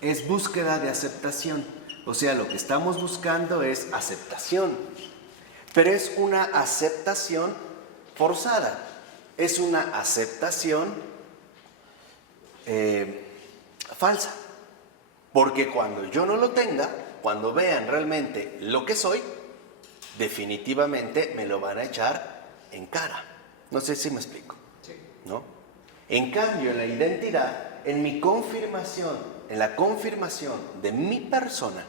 es búsqueda de aceptación. O sea, lo que estamos buscando es aceptación. Pero es una aceptación forzada. Es una aceptación falsa. Porque cuando yo no lo tenga, cuando vean realmente lo que soy, definitivamente me lo van a echar en cara. No sé si me explico, ¿no? En cambio, en la identidad, en mi confirmación, en la confirmación de mi persona,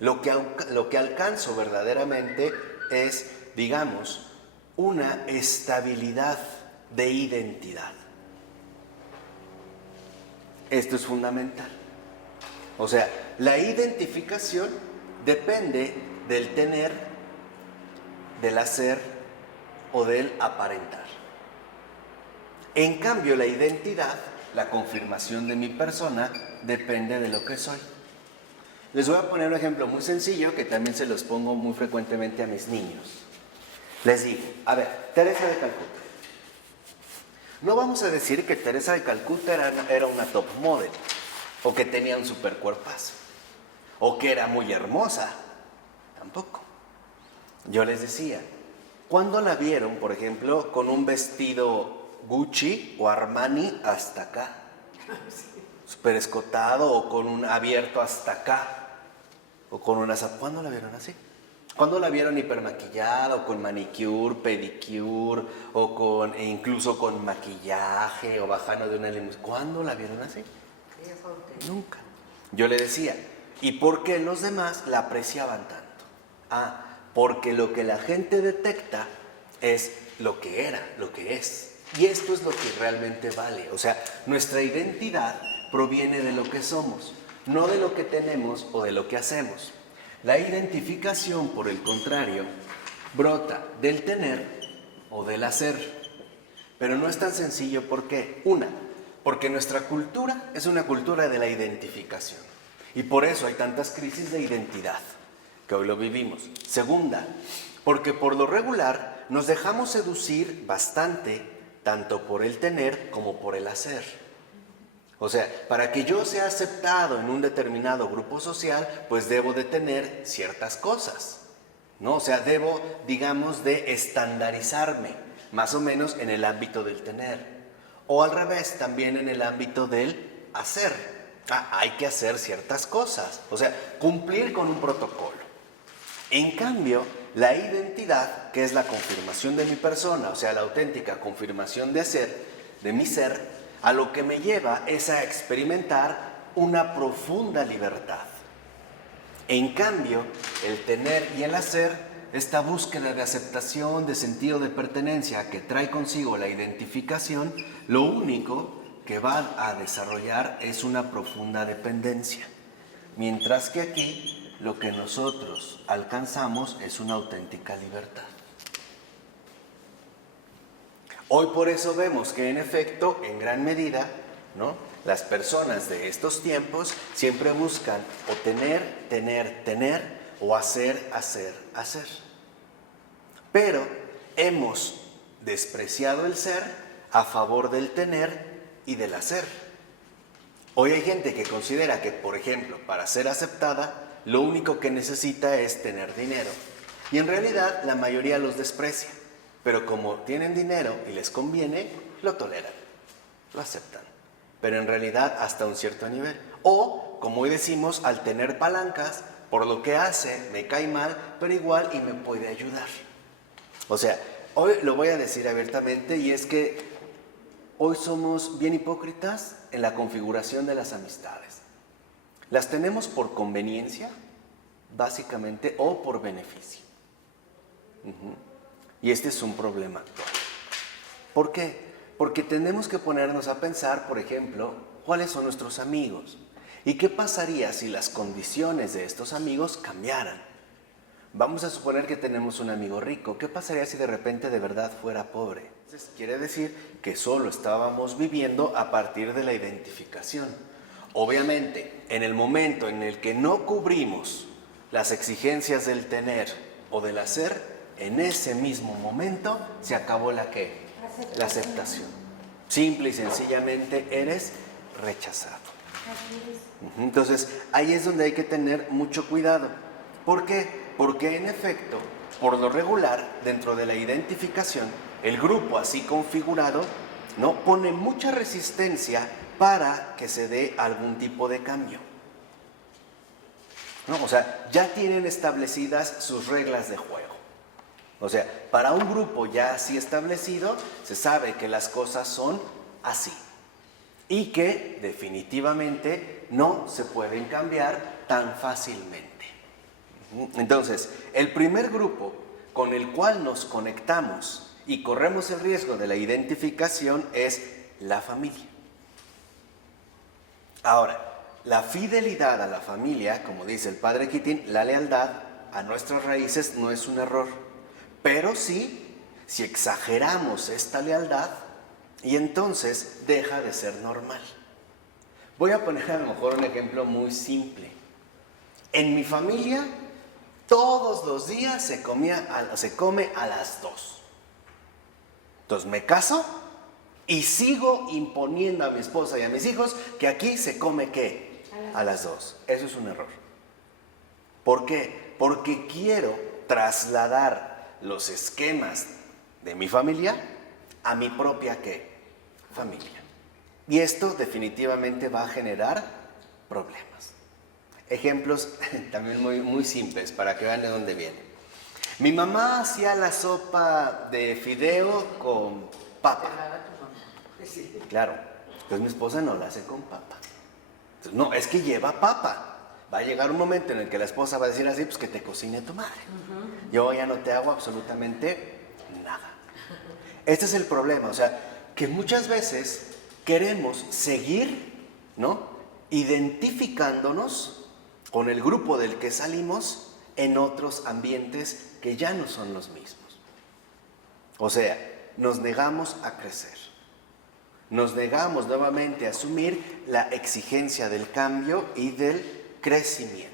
lo que alcanzo verdaderamente es, digamos, una estabilidad de identidad. Esto es fundamental. O sea, la identificación depende del tener, del hacer o del aparentar. En cambio, la identidad, la confirmación de mi persona, depende de lo que soy. Les voy a poner un ejemplo muy sencillo que también se los pongo muy frecuentemente a mis niños. Les digo, a ver, Teresa de Calcuta. No vamos a decir que Teresa de Calcuta era una top model, o que tenía un super cuerpazo, o que era muy hermosa. Tampoco. Yo les decía, ¿cuándo la vieron, por ejemplo, con un vestido Gucci o Armani hasta acá? Súper escotado, o con un abierto hasta acá, o con unas... ¿Cuándo la vieron así? ¿Cuándo la vieron hipermaquillada, o con manicure, pedicure, o con, e incluso con maquillaje, o bajando de una limusina? ¿Cuándo la vieron así? Nunca. Yo le decía, ¿y por qué los demás la apreciaban tanto? Porque lo que la gente detecta es lo que era, lo que es. Y esto es lo que realmente vale. O sea, nuestra identidad proviene de lo que somos, no de lo que tenemos o de lo que hacemos. La identificación, por el contrario, brota del tener o del hacer. Pero no es tan sencillo. ¿Por qué? Porque nuestra cultura es una cultura de la identificación. Y por eso hay tantas crisis de identidad, que hoy lo vivimos. Segunda, Porque por lo regular nos dejamos seducir bastante, tanto por el tener como por el hacer. O sea, para que yo sea aceptado en un determinado grupo social, pues debo de tener ciertas cosas, ¿no? O sea, debo, digamos, de estandarizarme, más o menos en el ámbito del tener. O al revés, también en el ámbito del hacer. Hay que hacer ciertas cosas, o sea, cumplir con un protocolo. En cambio, la identidad, que es la confirmación de mi persona, o sea, la auténtica confirmación de ser, de mi ser, a lo que me lleva es a experimentar una profunda libertad. En cambio, el tener y el hacer, esta búsqueda de aceptación, de sentido de pertenencia que trae consigo la identificación, lo único que va a desarrollar es una profunda dependencia. Mientras que aquí, lo que nosotros alcanzamos es una auténtica libertad. Hoy por eso vemos que en efecto, en gran medida, ¿no?, las personas de estos tiempos siempre buscan o tener, o hacer. Pero hemos despreciado el ser a favor del tener y del hacer. Hoy hay gente que considera que, por ejemplo, para ser aceptada, lo único que necesita es tener dinero. Y en realidad la mayoría los desprecia. Pero como tienen dinero y les conviene, lo toleran, lo aceptan. Pero en realidad hasta un cierto nivel. O, como hoy decimos, al tener palancas, por lo que hace, me cae mal, pero igual y me puede ayudar. O sea, hoy lo voy a decir abiertamente y es que hoy somos bien hipócritas en la configuración de las amistades. Las tenemos por conveniencia, básicamente, o por beneficio. Y este es un problema actual. ¿Por qué? Porque tenemos que ponernos a pensar, por ejemplo, cuáles son nuestros amigos y qué pasaría si las condiciones de estos amigos cambiaran. Vamos a suponer que tenemos un amigo rico. ¿Qué pasaría si de repente de verdad fuera pobre? Entonces, quiere decir que solo estábamos viviendo a partir de la identificación. Obviamente, en el momento en el que no cubrimos las exigencias del tener o del hacer, en ese mismo momento se acabó la aceptación. Simple y sencillamente eres rechazado. Entonces, ahí es donde hay que tener mucho cuidado. ¿Por qué? Porque en efecto, por lo regular, dentro de la identificación, el grupo así configurado, ¿no?, pone mucha resistencia para que se dé algún tipo de cambio. ¿No? O sea, ya tienen establecidas sus reglas de juego. O sea, para un grupo ya así establecido, se sabe que las cosas son así y que definitivamente no se pueden cambiar tan fácilmente. Entonces, el primer grupo con el cual nos conectamos y corremos el riesgo de la identificación es la familia. Ahora, la fidelidad a la familia, como dice el padre Keating, la lealtad a nuestras raíces no es un error. Pero sí, si exageramos esta lealtad, y entonces deja de ser normal. Voy a poner a lo mejor un ejemplo muy simple. En mi familia, todos los días se come a las 2. Entonces me caso y sigo imponiendo a mi esposa y a mis hijos que aquí se come ¿qué? A las 2. Eso es un error. ¿Por qué? Porque quiero trasladar los esquemas de mi familia a mi propia ¿qué? Familia. Y esto definitivamente va a generar problemas. Ejemplos también muy simples para que vean de dónde viene. Mi mamá hacía la sopa de fideo con papa. Claro, pues mi esposa no la hace con papa. Entonces, no, es que lleva papa. Va a llegar un momento en el que la esposa va a decir así, pues que te cocine tu madre. Yo ya no te hago absolutamente nada. Este es el problema, o sea, que muchas veces queremos seguir, ¿no?, identificándonos con el grupo del que salimos en otros ambientes que ya no son los mismos. O sea, nos negamos a crecer. Nos negamos nuevamente a asumir la exigencia del cambio y del crecimiento.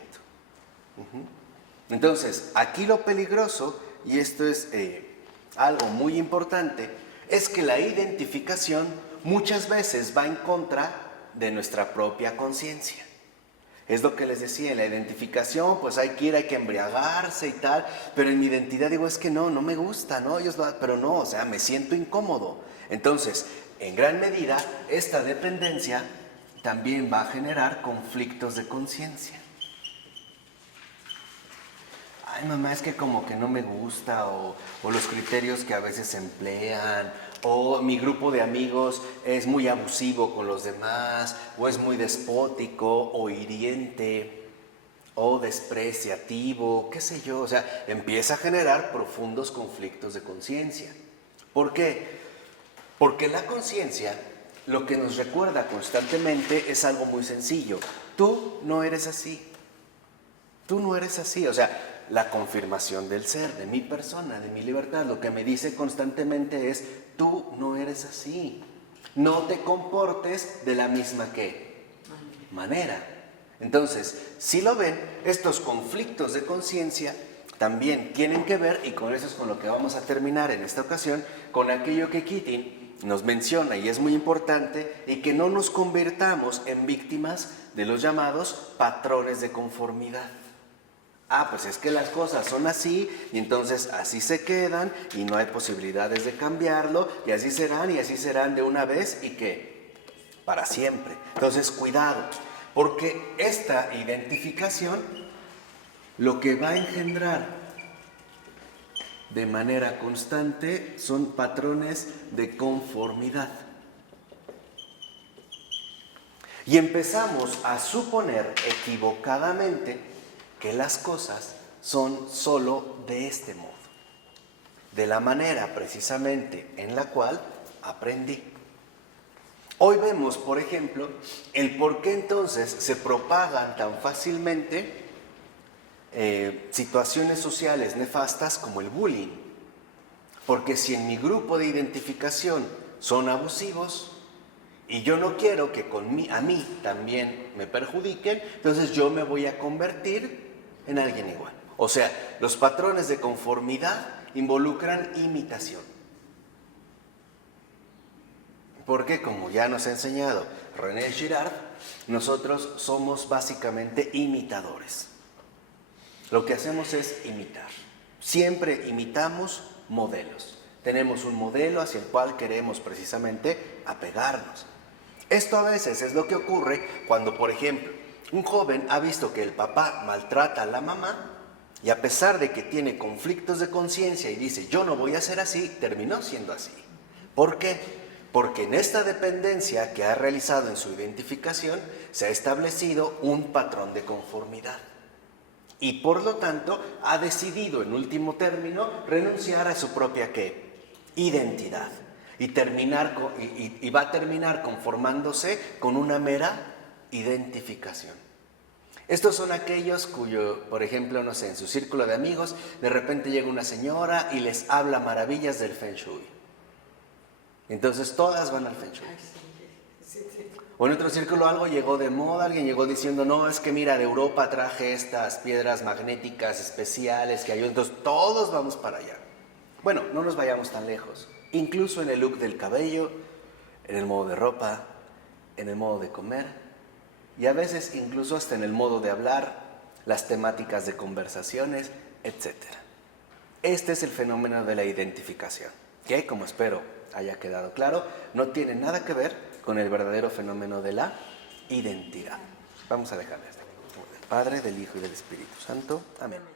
Entonces, aquí lo peligroso y esto es algo muy importante, es que la identificación muchas veces va en contra de nuestra propia conciencia. Es lo que les decía, en la identificación, pues hay que embriagarse y tal, pero en mi identidad digo, es que no me gusta, ¿no? Pero no, o sea, me siento incómodo. Entonces, en gran medida, esta dependencia también va a generar conflictos de conciencia. Ay, mamá, es que como que no me gusta, o los criterios que a veces se emplean, o mi grupo de amigos es muy abusivo con los demás, o es muy despótico, o hiriente, o despreciativo, qué sé yo. O sea, empieza a generar profundos conflictos de conciencia. ¿Por qué? Porque la conciencia lo que nos recuerda constantemente es algo muy sencillo. Tú no eres así. Tú no eres así. O sea, la confirmación del ser, de mi persona, de mi libertad, lo que me dice constantemente es, tú no eres así. No te comportes de la misma manera. Entonces, si lo ven, estos conflictos de conciencia también tienen que ver, y con eso es con lo que vamos a terminar en esta ocasión, con aquello que Keating nos menciona y es muy importante, y que no nos convirtamos en víctimas de los llamados patrones de conformidad. Pues es que las cosas son así, y entonces así se quedan, y no hay posibilidades de cambiarlo, y así serán de una vez, y que para siempre. Entonces, cuidado, porque esta identificación lo que va a engendrar de manera constante son patrones de conformidad. Y empezamos a suponer equivocadamente que las cosas son solo de este modo, de la manera precisamente en la cual aprendí. Hoy vemos, por ejemplo, el por qué entonces se propagan tan fácilmente situaciones sociales nefastas como el bullying. Porque si en mi grupo de identificación son abusivos y yo no quiero que a mí también me perjudiquen, entonces yo me voy a convertir en alguien igual. O sea, los patrones de conformidad involucran imitación. Porque, como ya nos ha enseñado René Girard, nosotros somos básicamente imitadores. Lo que hacemos es imitar. Siempre imitamos modelos. Tenemos un modelo hacia el cual queremos precisamente apegarnos. Esto a veces es lo que ocurre cuando, por ejemplo, un joven ha visto que el papá maltrata a la mamá, y a pesar de que tiene conflictos de conciencia y dice, yo no voy a ser así, terminó siendo así. ¿Por qué? Porque en esta dependencia que ha realizado en su identificación se ha establecido un patrón de conformidad. Y por lo tanto ha decidido en último término renunciar a su propia identidad. Y va a terminar conformándose con una mera identificación. Estos son aquellos cuyo, por ejemplo, no sé, en su círculo de amigos, de repente llega una señora y les habla maravillas del Feng Shui. Entonces todas van al Feng Shui. O en otro círculo algo llegó de moda, alguien llegó diciendo, no, es que mira, de Europa traje estas piedras magnéticas especiales que hay, entonces todos vamos para allá. Bueno, no nos vayamos tan lejos. Incluso en el look del cabello, en el modo de ropa, en el modo de comer, y a veces incluso hasta en el modo de hablar, las temáticas de conversaciones, etc. Este es el fenómeno de la identificación, que, como espero haya quedado claro, no tiene nada que ver con el verdadero fenómeno de la identidad. Vamos a dejarle hasta aquí. Del Padre, del Hijo y del Espíritu Santo. Amén.